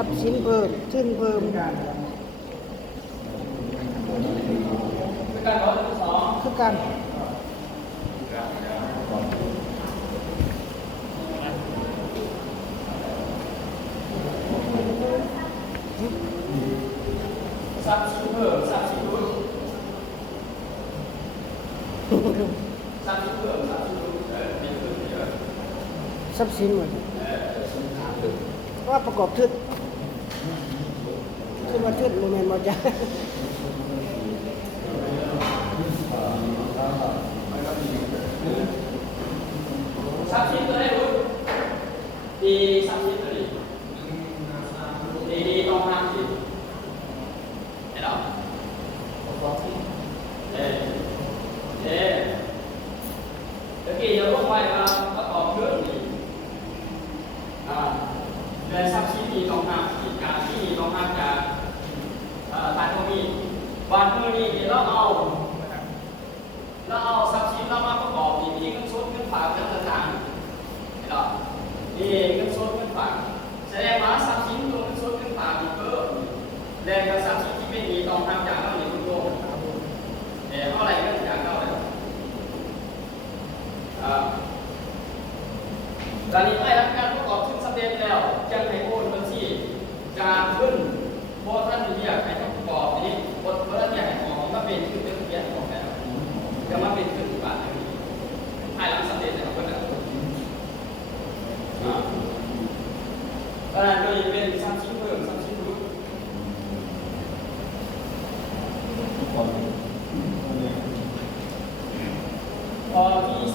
รัพย์สินเพิ่มซึ่งเพิ่มคือกันทรัพย์สินเพิ่มทรัพย์สินลดทรัพย์สินเพิ่มทรัพย์สินลดเป็นเพิ่มเยอะทรัพย์สินหมดว่าประกอบทึดคือว่าทึดโมเมนต์มาจ้ะทรัพย์สินตัวไหนรู้ดีทรัพย์สินตัวนี้ดีต้องห้ามสิเห็นหรอเอ๊ะเดี๋ยวกี้จะลงไปว่าประกอบเรื่องนี้ในทรัพย์สินนี้ต้องห้ามสิการที่ต้องห้ามจากทางตรงนี้วันเมื่อนี้เราเอาทรัพย์สินเรามาประกอบมีเงินสดเงินฝากเงินต่างๆเห็นหรอนี่เงินสดเงินฝากแสดงว่าทรัพย์สินตัวเงินสดเงินฝากมีเพิ่มแรงกับทรัพย์สินที่ไม่มีต้องห้ามจากเราในทุกโลกเท่าไหร่ก็จากเท่าไหร่ตอนนี้ได้รับการประกอบขึ้นสำเร็จแล้วจะให้โอนบัญชีการขึ้นโบท่านเรียกให้ประกอบนี้บทท่านเรียกให้ออกมาเป็นชื่อเป็นเขียนออกแล้วจะมาเป็นขึ้นบาทนี้ให้หลังสำเร็จแล้วก็ได้ตอนนั้นโดยเป็นทรัพย์สินเพิ่มทรัพย์สินลดที่3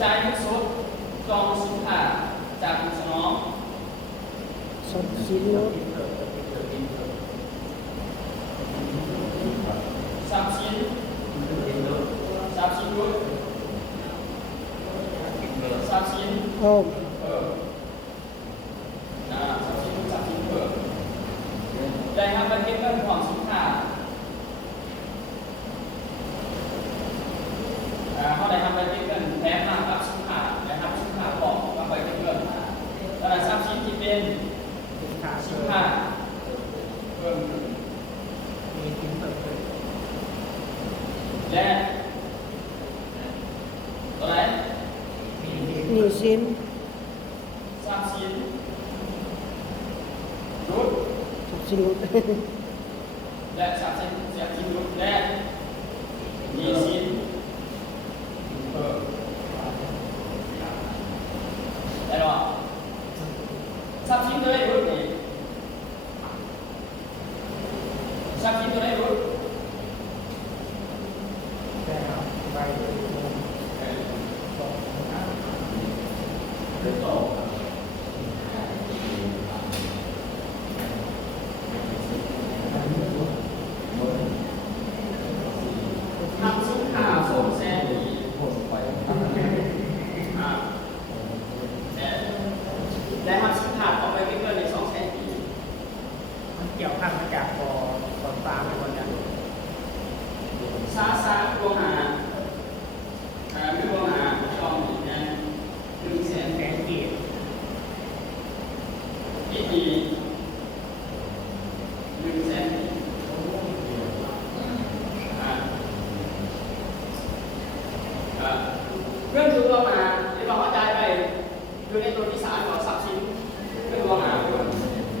จ่ายเงินสดจองสินค้าจากสนองทรัพย์สินลดทรัพย์สินลดทรัพย์สินทรัพย์สินโอ้ทรัพย์สินทรัพย์สินเพิ่มได้ทำเป็นเก็บเงินของสินค้าเขาได้ทำเป็นเก็บเงินแถมมากับสินค้าได้ทำสินค้าบอกมาไปเก็บเงินตลาดทรัพย์สินที่เป็นสินค้าเพิ่มมีสินเพิ่มและตัวไหนหนี้สินทรัพย์สินลดทรัพย์สินลดและทรัพย์สินลดและหนี้สินเพิ่มได้หรอทรัพย์สินตัวไหนลดนี่ทรัพย์สินตัวไหนลดทำสินค้าส่งแซนดีและทำสินค้าออกไปเก็บเงินใน200,000 ปีมันเกี่ยวข้องมาจากก่อนฟ้าเป็นคนนั้นซาดวงหามีดวงหาจอมอีกนะ100,000 แสนกีบดี100,000 ปีเรื่องคือดวงหาที่เราเข้าใจไปคือในตัวที่3ของทรัพย์สินคือดวงหา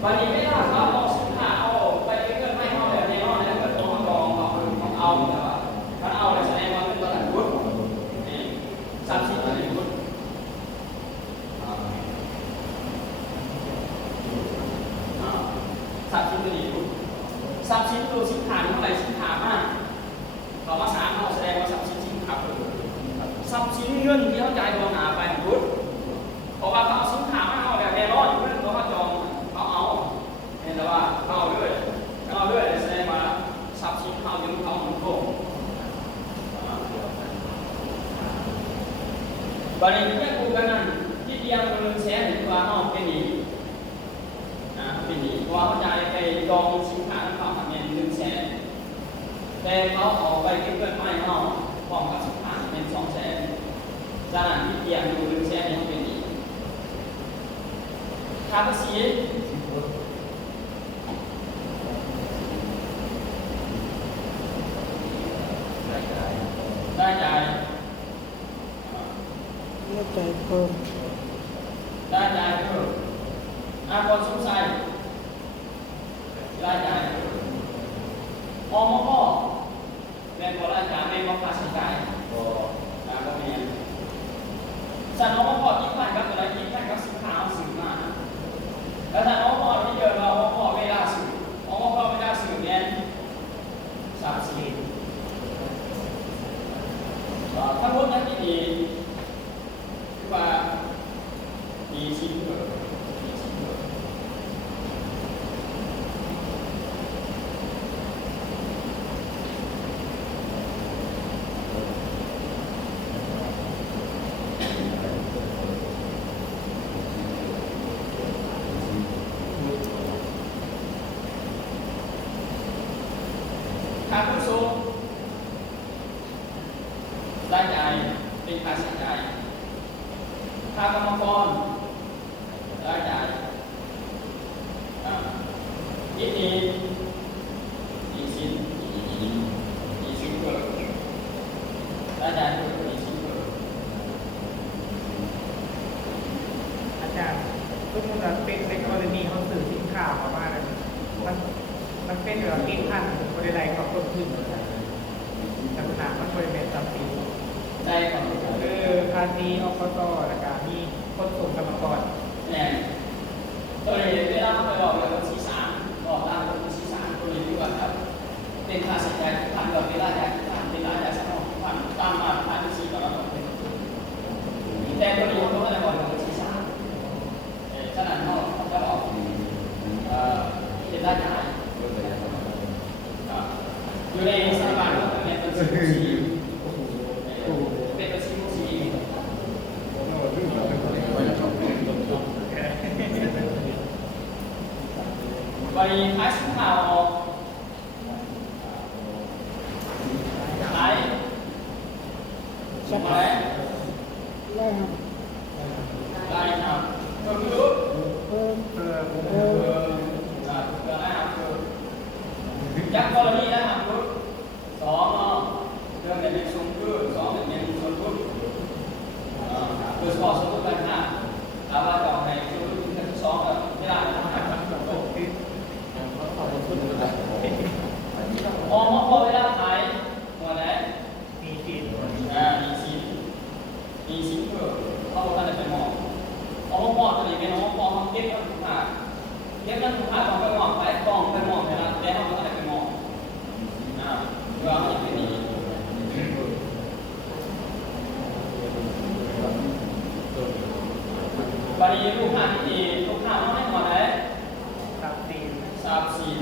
วันนี้ไม่ได้เราเอาสินค้าเอาไปเก็บเงินไม่เอาแบบในห้องแล้วก็ต้องกองเอาแต่ว่าถ้าเอาแล้วแสดงว่าเป็นตลาดหุ้นทรัพย์สินตลาดหุ้นทรัพย์สินตัวนี้ทรัพย์สินตัวสินค้าเท่าไหร่สินค้ามากเราภาษาเราแสดงว่าทรัพย์สินสินค้าทรัพย์สินเงินที่เขาจ่ายดวงหาไปหุ้นเพราะว่าเขาเอาสินค้ามาเอาแบบแน่นอนเพื่อนเขามาจองเอาเห็นแต่ว่าเอาด้วยแสดงว่าทรัพย์สินเขายังเขาหนุนโกงวันนี้ที่คุยกันนั้นที่เตียง100,000หรือว่าเอาเป็นหนี้เป็นหนี้เพราะว่าเขาจ่ายไปจองสินค้าเขาทำเป็น100,000แต่เขาเอาไปเก็บเงินไม่เขาพร้อมกับสินค้าเป็น200,000จากนั้นที่เตียง100,000นี่เขาเป็นหนี้ ค่าภาษีได้จ่าย เลือกใจเพิ่ม ได้จ่ายเพิ่มอากรสงสัยได้จ่ายเพิ่มอมกแม่นบ่ได้จ่ายแม่นบ่ค่าใช้จ่ายบ่แม่นสันอมกกินผ่านกับอะไรกินผ่านกับสินค้าเอาซื้อมาแล้วถ้าอมกที่เดินมาอมกเวลาซื้ออมกเวลาซื้อแม่น30ถ้ารถนั้นที่ดีคือว่าดีชิ้นเกิดดีชิ้นเกิดค่าขนส่งรายจ่ายเป็นค่าใช้จ่ายค่ากรรมกรรายจ่ายอีกทีอีกชิ้นอีกชิ้นเกิดรายจ่ายเกิดอีกชิ้นเกิด อาจารย์สมมติว่าเป็นในกรณีเขาสื่อสินค้าประมาณนั้นมันเป็นแบบเอกพันบริไลกับต้นทุนต่างๆมันบริเวณตามปี ใจก่อน คือภาษีอบตและการมีคนส่งกรรมกร เนี่ยตัวนี้เวลาไปบอกเลยวันที่3บอกตามวันที่3ตัวนี้ดีกว่าครับเป็นค่าใช้จ่ายผ่านกับเวลาจ่ายผ่านเวลาจ่ายสมองผ่านตามมาผ่านที่4ก่อนแล้วแต่ตัวนี้เขาก็จะบอกวันที่3ขนาดนอกเขาจะบอกเป็นรายจ่ายอยู่ในสถาบันก็เป็นบัญชีเป็นบัญชีบัญชีใบขายสินค้าออกขายอะไร ได้ครับ ได้ครับก็คือ เพิ่ม เพื่อ เพิ่ม ได้ครับยักษ์กรณีนะครับรุ่น2เรื่องในส่วนคือ2ในส่วนรุ่นโดยเฉพาะสมมติปัญหาแล้วว่าจะในส่วนรุ่นที่2กับไม่ได้นะครับ ตกที่ พอเวลาขายหัวไหน มีขีด มีชิ้นเพิ่มเขาบอกว่าจะเป็นหมอกเอาหมอกตัวนี้เป็นหมอกเก็บกันทุกขาเก็บกันทุกขาต้องไปหมอกไปกล่องไปหมอกเวลาแล้วเขาก็จะเป็นหมอกเวลาเขาจะเป็นนี้บริลูกค้าที่ดีลูกค้าต้องให้หัวไหน ตับตีน ทราบสิน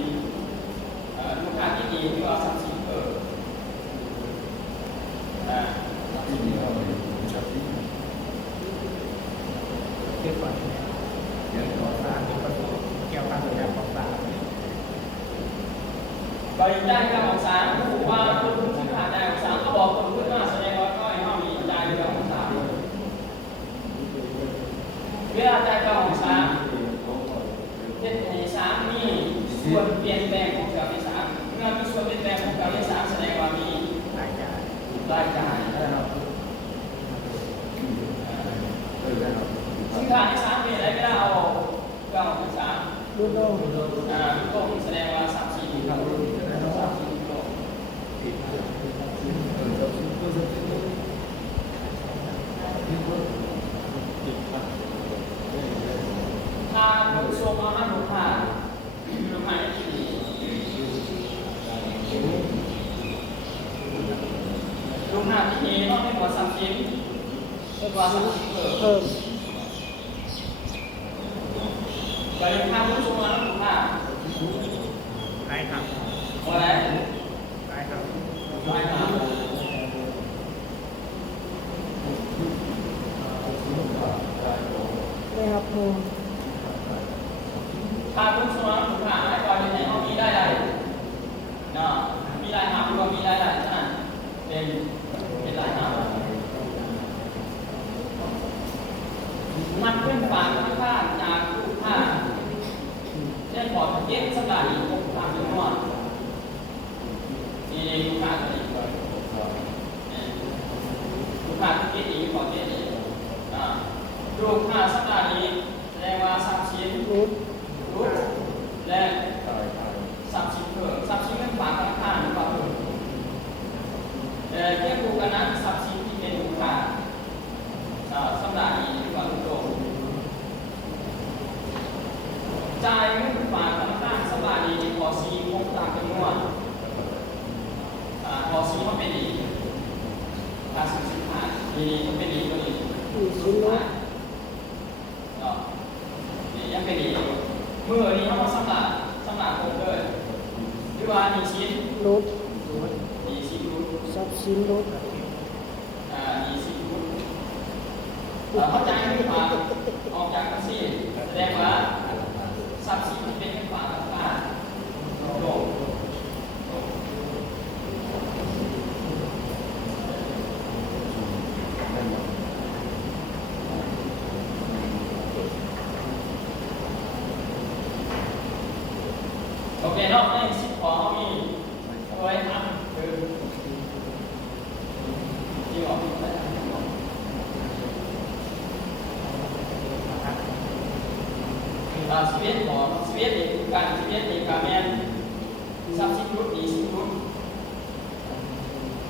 ลูกค้าที่ดีที่ว่าทราบสินเพิ่มเกี่ยวกับก่อสร้างเกี่ยวกับการก่อสร้าง บริจาคการศึกษาผู้ว่าคนที่ขาดการศึกษาก็บอกคนขึ้นมาแสดงว่าก็ให้เขามีจ่ายการศึกษาเวลาจ่ายการศึกษาเจ็ดใน3มีส่วนเปลี่ยนแปลงของการศึกษาเมื่อมีส่วนเปลี่ยนแปลงของการศึกษาแสดงว่ามี รายจ่าย รายจ่ายสินค้าที่3มีอะไรไม่ได้เอาการศึกษา ดูโด ก็แสดงว่า34ครับถ้าผู้ชมมาให้ลูกค้าลูกค้าที่ดีลูกค้าที่ดีต้องให้หัว30ชิ้นเป็นหัว30เพิ่ม ไปทางผู้ชมมาแล้วลูกค้า รายครับ อะไร รายครับ ไม่ครับ ได้ครับเพิ่ม ถ้าผู้ชมมาแล้วลูกค้าไอ้ตอนนี้เขามีได้ไรเนาะมีรายหาหรือว่ามีรายได้ฉะนั้นเป็นรายหามันเป็นฝากลูกค้าจากลูกค้า นี่เป็นหนี้ตัวนี้ มีสินลด เนาะนี่ยังเป็นหนี้เมื่อนี้เขาสำหรับผมเลยหรือว่าหนี้ชิ้น ลด หนี้ชิ้นรู้ ทรัพย์สินลด หนี้ชิ้นรู้เข้าใจไหมครับออกจากภาษีแสดงว่าทรัพย์สินที่เป็นเงินฝากกับฝากโลกโอเคเนาะในสิบของมีเอาไว้ทำคือที่บอกที่ไหน11ของ11นี่คือการ11นี่การแม่นทรัพย์สินรุ่นดีสินรุ่น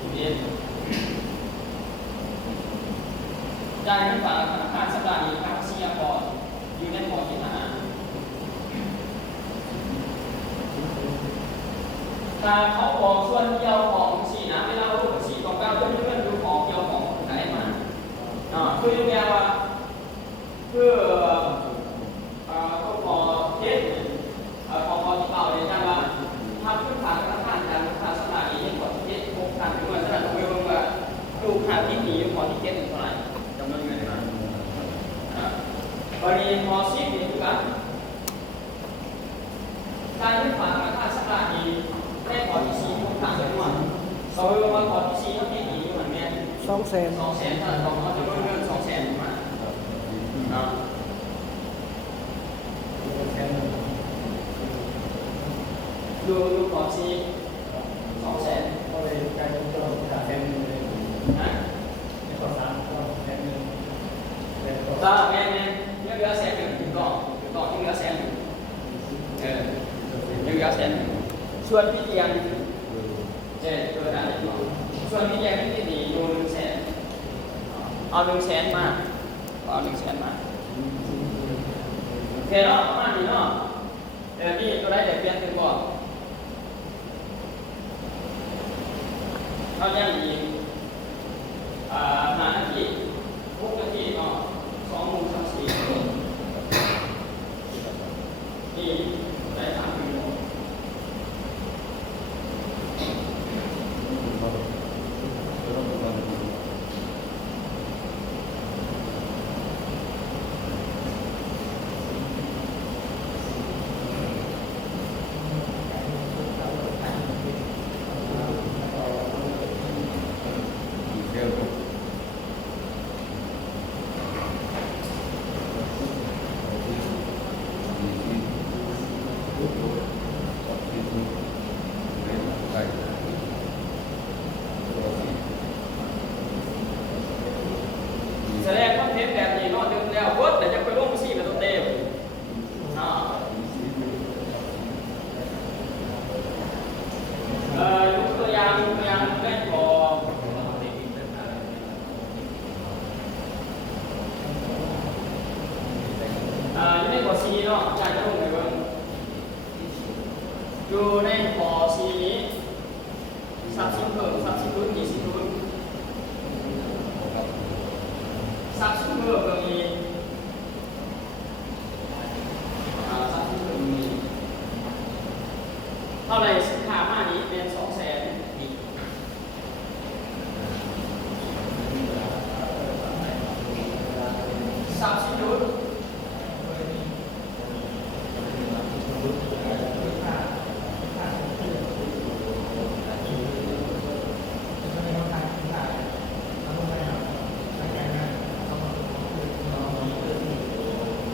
11จ่ายเงินฝากธนาคารสำหรับนี้ครับเสียก่อนอยู่ในหมวดที่5ถ้าเขาบอกส่วนเดียวของสีนะเวลาเราดูสีตรงกลางเพื่อนดูของเดียวของไหนมาคือยังไงว่าเพื่อพอเทสพอที่เป่าเลยนะว่าถ้าพื้นฐานธนาคารการธนาคารสถานียังก่อนที่เทสโครงการเป็นเงินสถานีเรื่องว่าดูขาดที่หนีพอที่เทสเท่าไหร่จำนวนเงินนะกรณีพอซิปนี่คือการพื้นฐานธนาคารสถานีได้พอที่4โครงการเป็นเงินเขาเรียกว่าพอที่4เขาที่หนีอยู่เหมือนแม่200,000 200,000ถ้าเราจำนวนเงิน200,000มาดูพอซี200,000ก็เลยกลายเป็นตัวแทนเลย นะ ในข้อ3ก็แทนเลยแล้วก็ ตาแม่เหลือแสนหนึ่งถึงก่อนที่เหลือแสนหนึ่งเหลือแสนหนึ่งส่วนพี่เลี้ยงตัวนั้นส่วนพี่เลี้ยงที่ดีอยู่100,000เอา100,000มาเอา100,000มาโอเคเนาะประมาณนี้เนาะนี่ตัวได้แต่เปลี่ยนถึงก่อนเขายังอีก5 นาที6 นาทีเนาะ2 โมง 34 นี่ได้3 ชั่วโมงแสดงคอนเทนต์แบบนี้เนาะดึงแล้วเวิร์ดแต่จะไปลงซีกับตัวเต็มยกตัวอย่างเล่นก่อนอยู่ในบ่อซีเนาะอยากจะลงในเวิร์ดอยู่ในบ่อซีนี้30 เพิ่ม30 รุ่น20 รุ่น30 เพิ่มตรงนี้30 เพิ่มนี้เท่าไหร่สินค้ามานี้เป็น200,000อีก30 รุ่น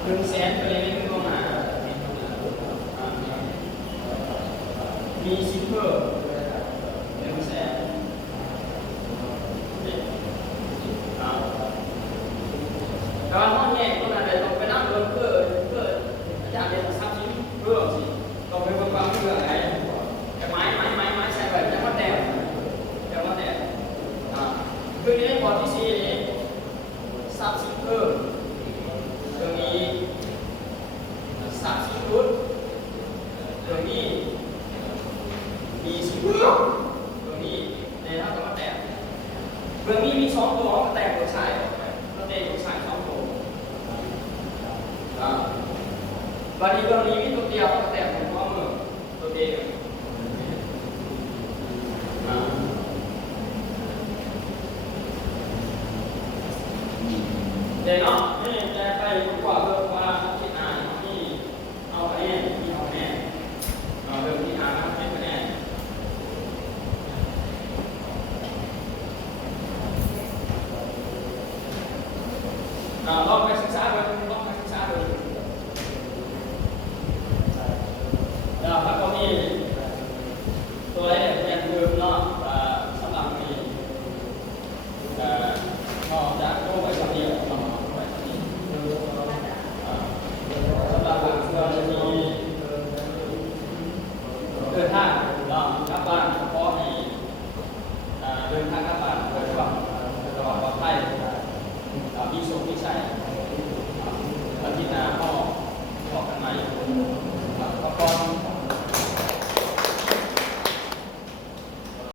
100,000ไปเลยไม่ต้องลงมามีซิปเปอร์100,000แต่ว่าห้องแยกตรงนั้นเลยต้องไปนั่งเพื่ออาจารย์เรียนทรัพย์ชิ้นเพิ่มสิต้องไปเบิ่งความเรื่องอะไรแต่ไม้ใส่แบบจะมาแตกคือในพอที่4นี้ทรัพย์ชิ้นเพิ่มตรงนี้30 รุ่นตรงนี้มี10 รุ่นตรงนี้ในถ้าต้องมาแตก บื้องนี้มี2ตัวเขาก็แตกตัวใช้เราแตกตัวใช้2ตัววันนี้เบื้องนี้มีตัวเดียวเขาก็แตกตัวข้อมือตัวเดียวเดี๋ยวเนาะนี่จะไปกว่าเรื่องว่าที่อ่านที่เอาคะแนนที่เอาคะแนนเรื่องที่อ่านให้คะแนนลองไปศึกษาดูลองไปศึกษาดูแล้วก็มีตัวเลขเรียนเพิ่มเนาะสำหรับมีนอกจากตัวไปคนเดียวเนาะไปคนเดียวสำหรับหลักเชื่อจะมีเดินทางเนาะกลับบ้านเฉพาะในเดินทางกลับบ้านโดยเฉพาะตลอดปลอดภัยมีโชคมีชัยอาทิตย์หน้าพ่อกันใหม่ขอบคุณ